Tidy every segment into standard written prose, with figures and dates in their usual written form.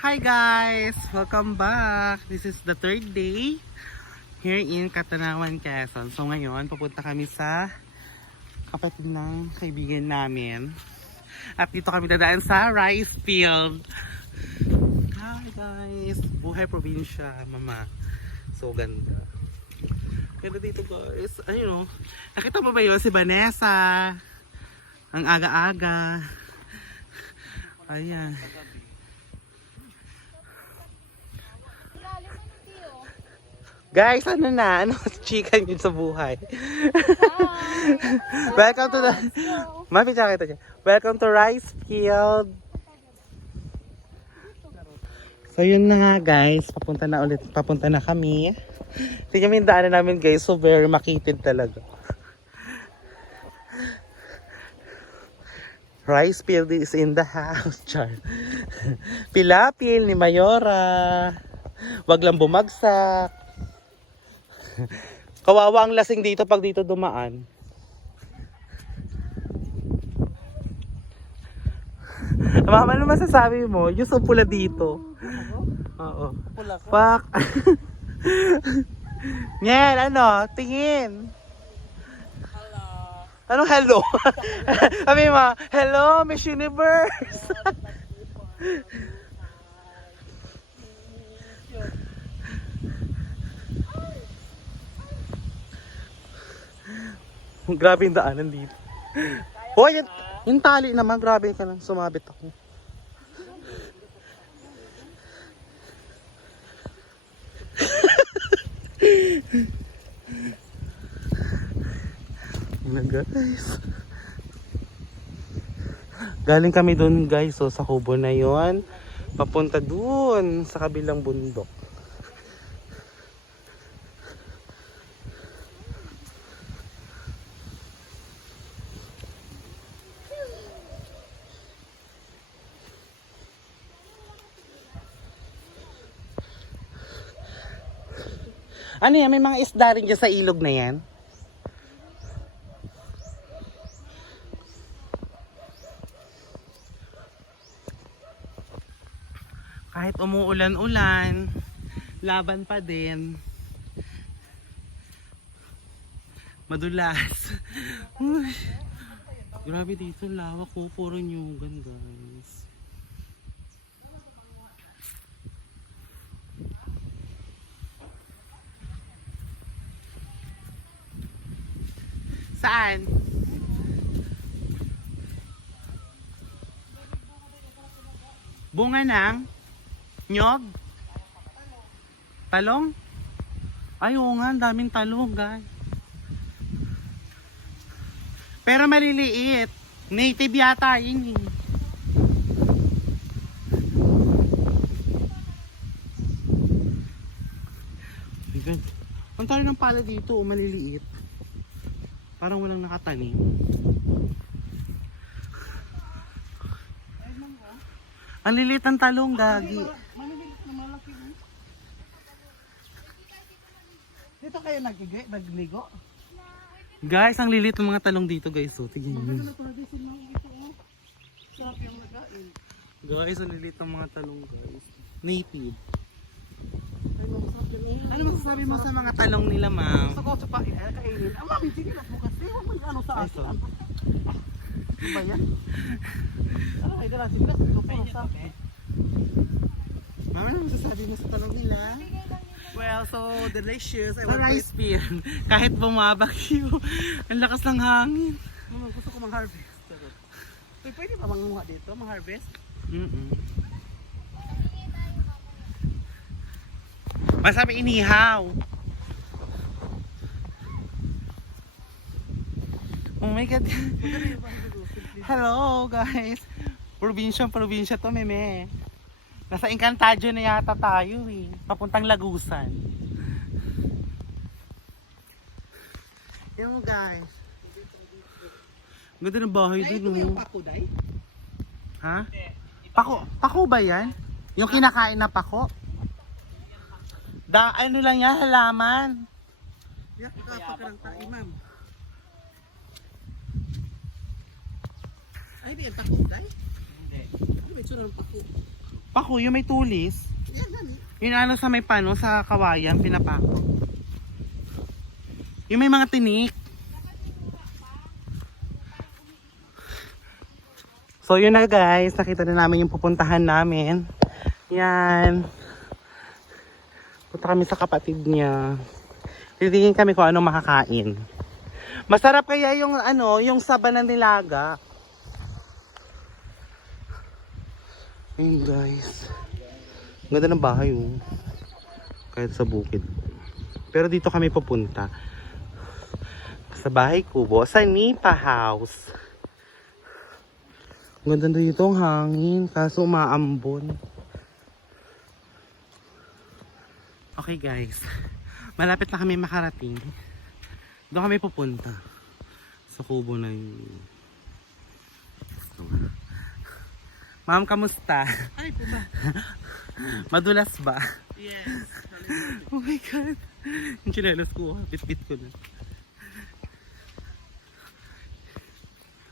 Hi guys! Welcome back! This is the third day here in Catanawan, Quezon. So ngayon, pupunta kami sa kapatid ng kaibigan namin. At dito kami dadaan sa rice field. Hi guys! Buhay probinsya, mama. So ganda. Ganda dito guys. Ayun o. Nakita mo ba yun? Si Vanessa. Ang aga-aga. Ayan. Guys, ano na? Ano chicken yun sa buhay? Welcome to the... Mapitsa kita dyan. Welcome to rice field. So yun na nga guys. Papunta na kami. Tingnan mo yung daanan namin guys. So very makitid talaga. Rice field is in the house. Char. Pilapil ni Mayora. Wag lang bumagsak. Kawawa ang lasing dito pag dito dumaan. Mama, ano masasabi mo? Yung so pula dito. Oo. Pula ka? Pak. Nyen, ano? Tingin. Hello. Anong hello? Sabi mo, hello, Miss Universe. Grabe yung daanan dito. Oh, yung tali naman, grabe ka lang. Sumabit ako. Ano guys? Galing kami doon guys, so sa kubo na yon. Papunta doon sa kabilang bundok. Ano yan? May mga isda rin dyan sa ilog na yan? Kahit umuulan-ulan, laban pa din. Madulas. Uy, grabe dito, lawak ko. Puro nyugan guys. Saan? Bunga ng nyog? Talong? Ay, oo nga, ang daming talong, guys. Pero maliliit. Native yata yun eh. Ang tali ng pala dito, maliliit. Parang walang nakatanim. Ang lilit ng talong, gagi. Maliliit na malaki. Dito kayo nagligo? Guys, ang lilit ng mga talong dito, guys. So, tignan nyo. Sarap yung lagain. Guys, ang lilit ng mga talong, guys. Native. Ay, masarap yun eh. Ano masasabi mo sa mga talong nila, ma'am? Gusto ko sa kainin. Ang mami, sige na po kasi. Huwag mo ano sa Ay, akin. so. Ano ba yan? Ano kayo dala? Sige, gusto ko sa akin. Ma'am, ano masasabi mo sa talong nila? Well, so delicious. Sa rice field. Kahit bumabagyo. Ang lakas ng hangin. Gusto ko mang-harvest. Uy, pwede ba mangunga dito? Mang-harvest? Masabi inihaw. Oh my God. Hello guys. Probinsya to, meme. Nasa Encantadio na yata tayo eh. Papuntang Lagusan. Yan mo guys. Ganda ng bahay Ay, ito dun. yung Oh. pako, day? Ha? Pako ba yan? Yung kinakain na pako? Ano lang yan, halaman. Yak, kapag ka lang tayo, ma'am. Ay, di ang takot, day? Hindi. Ano ba itsura ng pako? Pako, yung may tulis. Yan, gani. Yung ano sa may pano, sa kawayan, pinapako. Yung may mga tinik. So yun na guys, nakita na namin yung pupuntahan namin. Yan. Punta kami sa kapatid niya. Titingin kami kung ano makakain. Masarap kaya yung ano, yung saba ng nilaga. Ayun guys. Ganda ng bahay oh. Kahit sa bukid. Pero dito kami pupunta. Sa bahay kubo, sa Nipa House. Ganda dito ang hangin, kaso umaambon. Okay guys, malapit na kami makarating. Doon kami pupunta. Sa kubo na yun. Ma'am, kamusta? Ay, puta. Madulas ba? Yes. Oh my God. Yung chinelas ko, bit-bit ko na.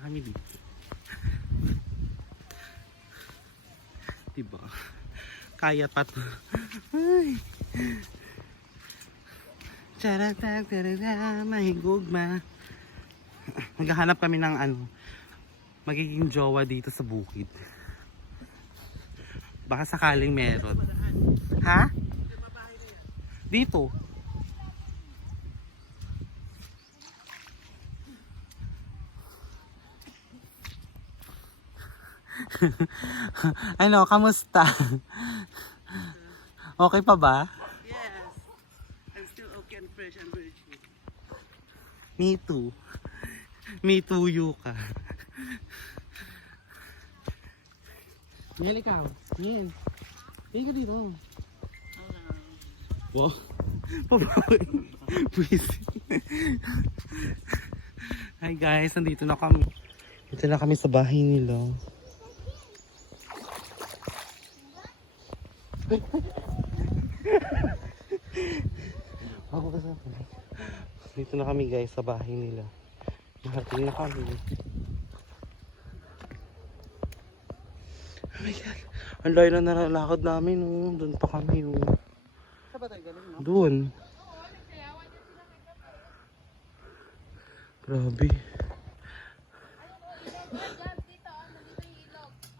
Kami dito. Diba? Kaya pa to. Ay. Charata, tarara, mahigugma. Maghahanap kami ng ano, magiging jowa dito sa bukid. Baka sakaling meron. Ha? Dito. Ano, kamusta? Okay pa ba? Yes. I'm still okay and fresh and virgin. Me too. Me too, Yuka. Nel, ikaw. Nel. Tingin ka dito. Wow. Pabawi. Please. Hi guys, nandito na kami. Dito na kami sa bahay nila. Ako kasi. Dito na kami guys sa bahay nila. Nakating na kami. Oh my God. Ang layo na nalalakad namin. Oh. Doon pa kami. Oh. Saan ba tayo galing, no? Doon. Grabe.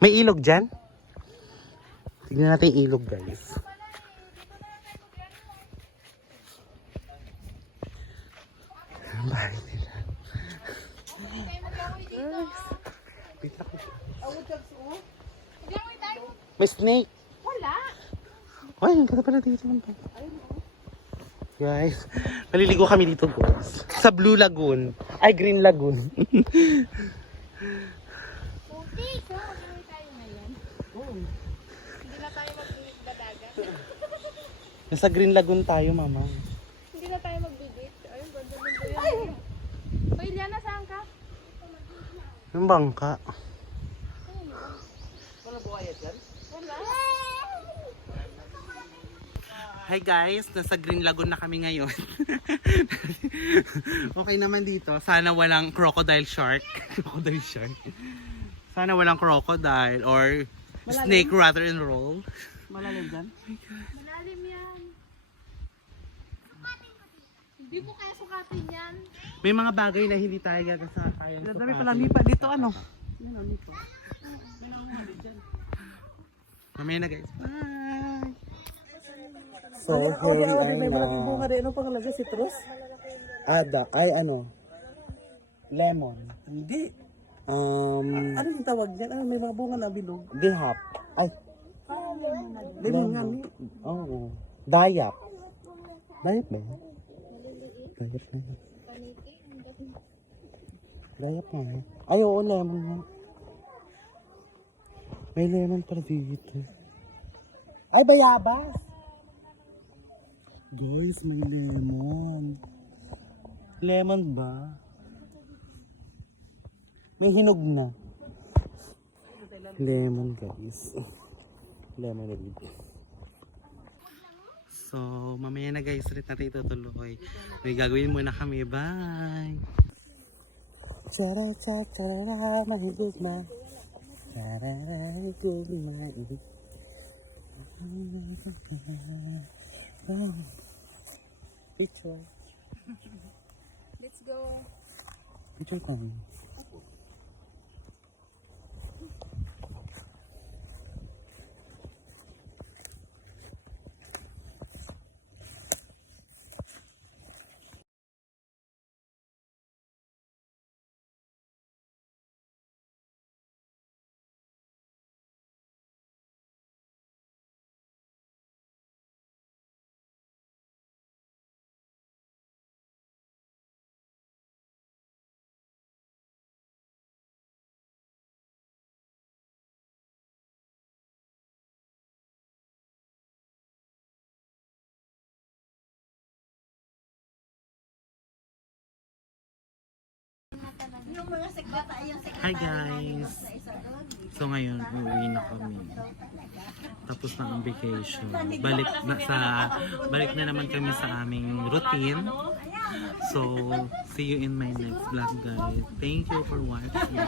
May ilog dyan? Tignan natin yung ilog guys. Ang bahay nila. Wait lang. May snake. Wala. Ay, ang ganda pala dito. Guys, maliligo kami dito guys. Sa Blue Lagoon. Ay, Green Lagoon. Puti. So, magawin tayo ngayon. Hindi na tayo magbibig-dadagat. Nasa Green Lagoon tayo, mama. Hindi na tayo magbibig. Ayun, ganda ng bayan. Hoy, Liana, saan ka? Yung bangka. Wala buhaya dyan? Wala. Hi guys, nasa Green Lagoon na kami ngayon. Okay naman dito. Sana walang crocodile shark. Crocodile shark. Sana walang crocodile or snake rather and roll. Malalim dyan? Malalim yan. Hindi mo kaya sukatin yan. May mga bagay na hindi tayo gagasayan. Dami pala nipa. Dito ano? Yan o, nipa. Mamaya na guys. Bye! So, may malaking bunga rin. Ano pangalagay? Citrus? Ada, ay ano? Lemon. Hindi. Ano yung tawag dyan? Ano, may mga bunga na bilog. Dihap. Ay, Lemon nga. oo. Dayap. Dayap ba yun? Dayap na. Dayap na. Ay, oo, lemon nga. May lemon pala dito. Ay, bayabas! Guys, may lemon. Lemon ba? May hinog na. Lemon, guys. Lemonade. So, mamaya na guys, ulit natin itutuloy. May gagawin muna kami. Bye! Chara-chak, charara, mahigog na. Charara, mahigog na. Picture. Let's go. Picture kami. Hi guys! So ngayon, uuwi na kami. Tapos na ang vacation. Balik na naman kami sa aming routine. So, see you in my next vlog guys. Thank you for watching.